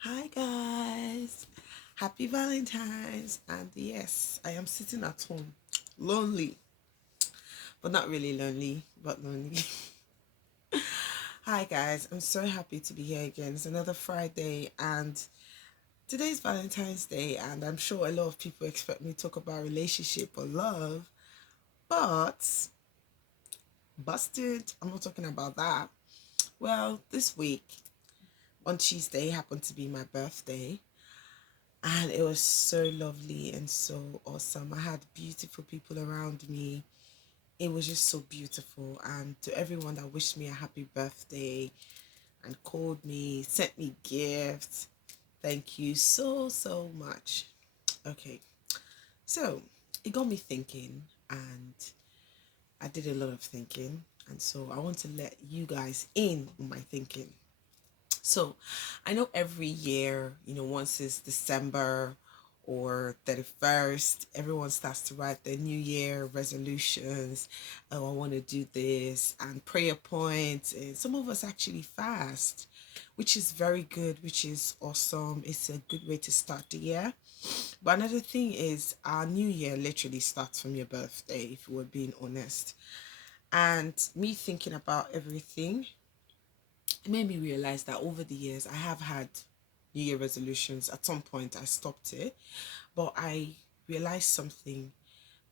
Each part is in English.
Hi guys, happy Valentine's, and yes, I am sitting at home, lonely, but not really lonely, but lonely. Hi guys, I'm so happy to be here again. It's another Friday, and today's Valentine's Day, and I'm sure a lot of people expect me to talk about relationship or love, but busted. I'm not talking about that. Well, this week on Tuesday happened to be my birthday, and it was so lovely and so awesome. I had beautiful people around me. It was just so beautiful. And to everyone that wished me a happy birthday and called me, sent me gifts, thank you so much. Okay, so it got me thinking, and I did a lot of thinking. And so I want to let you guys in on my thinking. So I know every year, once it's December or 31st, everyone starts to write their new year resolutions. Oh, I want to do this and prayer points. And some of us actually fast, which is very good, which is awesome. It's a good way to start the year. But another thing is our new year literally starts from your birthday, if we're being honest. And me thinking about everything, it made me realize that over the years I have had New Year resolutions. At some point I stopped it, but I realized something.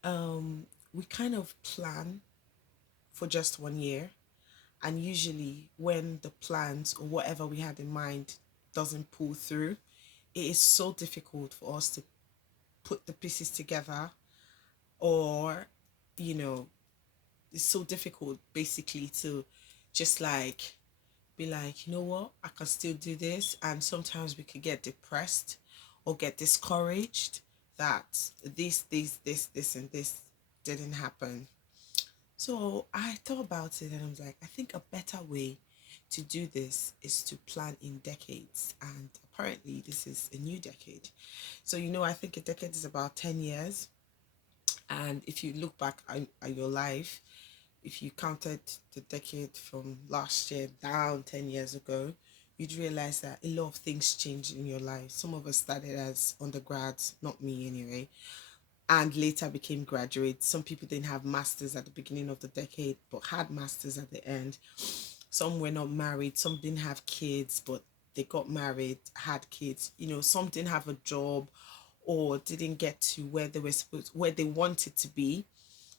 We kind of plan for just 1 year, and usually when the plans or whatever we had in mind doesn't pull through, it is so difficult for us to put the pieces together, or you know, it's so difficult basically to just like be like, you know what, I can still do this. And sometimes we could get depressed or get discouraged that this, and this didn't happen. So I thought about it and I was like, I think a better way to do this is to plan in decades. And apparently, this is a new decade. So, I think a decade is about 10 years. And if you look back at your life, if you counted the decade from last year down 10 years ago, you'd realize that a lot of things changed in your life. Some of us started as undergrads, not me anyway, and later became graduates. Some people didn't have masters at the beginning of the decade, but had masters at the end. Some were not married, some didn't have kids, but they got married, had kids. Some didn't have a job or didn't get to where they wanted to be.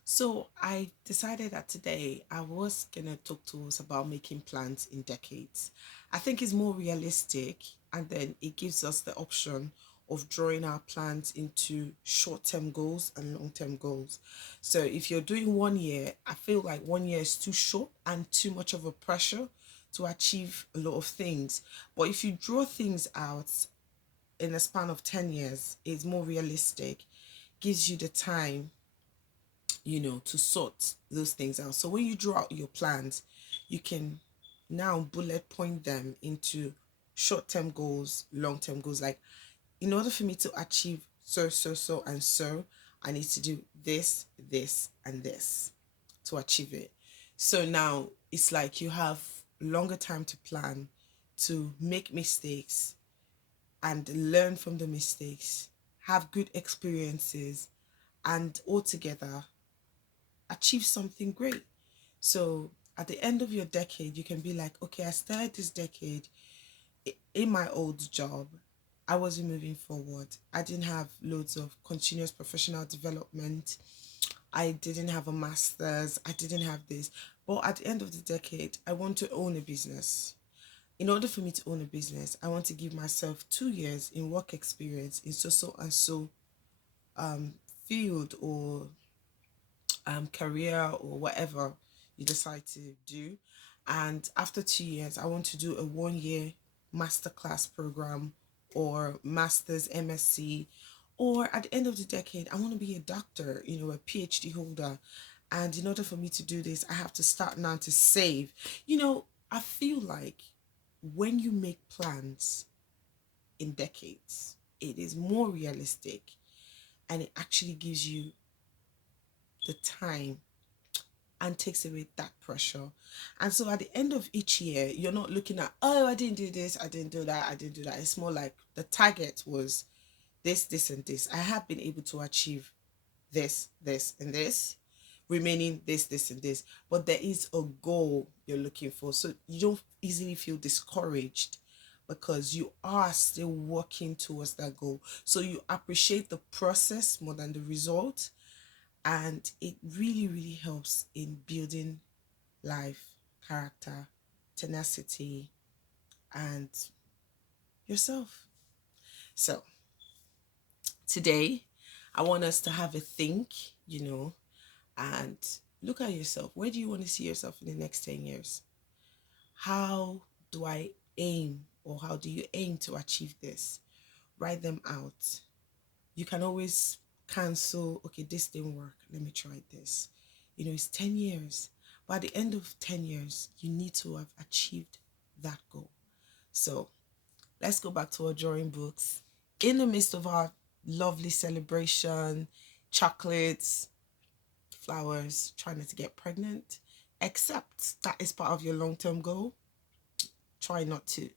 So I decided that today I was gonna talk to us about making plans in decades. I think it's more realistic, and then it gives us the option of drawing our plans into short-term goals and long-term goals. So if you're doing 1 year, I feel like 1 year is too short and too much of a pressure to achieve a lot of things. But if you draw things out in a span of 10 years, it's more realistic, gives you the time to sort those things out. So when you draw out your plans, you can now bullet point them into short term goals, long term goals. Like, in order for me to achieve so, and so, I need to do this, and this to achieve it. So now it's like you have longer time to plan, to make mistakes and learn from the mistakes, have good experiences, and altogether achieve something great. So at the end of your decade, you can be like, okay, I started this decade in my old job. I wasn't moving forward. I didn't have loads of continuous professional development. I didn't have a master's. I didn't have this. But at the end of the decade, I want to own a business. In order for me to own a business, I want to give myself 2 years in work experience in so and so um, field or career or whatever you decide to do. And after 2 years, I want to do a 1 year masterclass program or master's MSc. Or at the end of the decade, I want to be a doctor, a PhD holder. And in order for me to do this, I have to start now to save. I feel like when you make plans in decades, it is more realistic, and it actually gives you the time and takes away that pressure. And so at the end of each year, you're not looking at, oh, I didn't do this, I didn't do that, I didn't do that. It's more like the target was this, and this. I have been able to achieve this, and this, remaining this, and this. But there is a goal you're looking for. So you don't easily feel discouraged because you are still working towards that goal. So you appreciate the process more than the result. And it really, really helps in building life, character, tenacity, and yourself. So today, I want us to have a think, and look at yourself. Where do you want to see yourself in the next 10 years? How do I aim, or how do you aim to achieve this? Write them out. You can always cancel, okay, this didn't work, let me try this. It's 10 years. But at the end of 10 years, you need to have achieved that goal. So let's go back to our drawing books. In the midst of our lovely celebration, chocolates, flowers, trying not to get pregnant, except that is part of your long-term goal, try not to.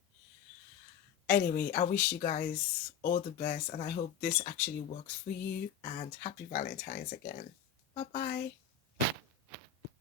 Anyway, I wish you guys all the best, and I hope this actually works for you, and happy Valentine's again. Bye bye.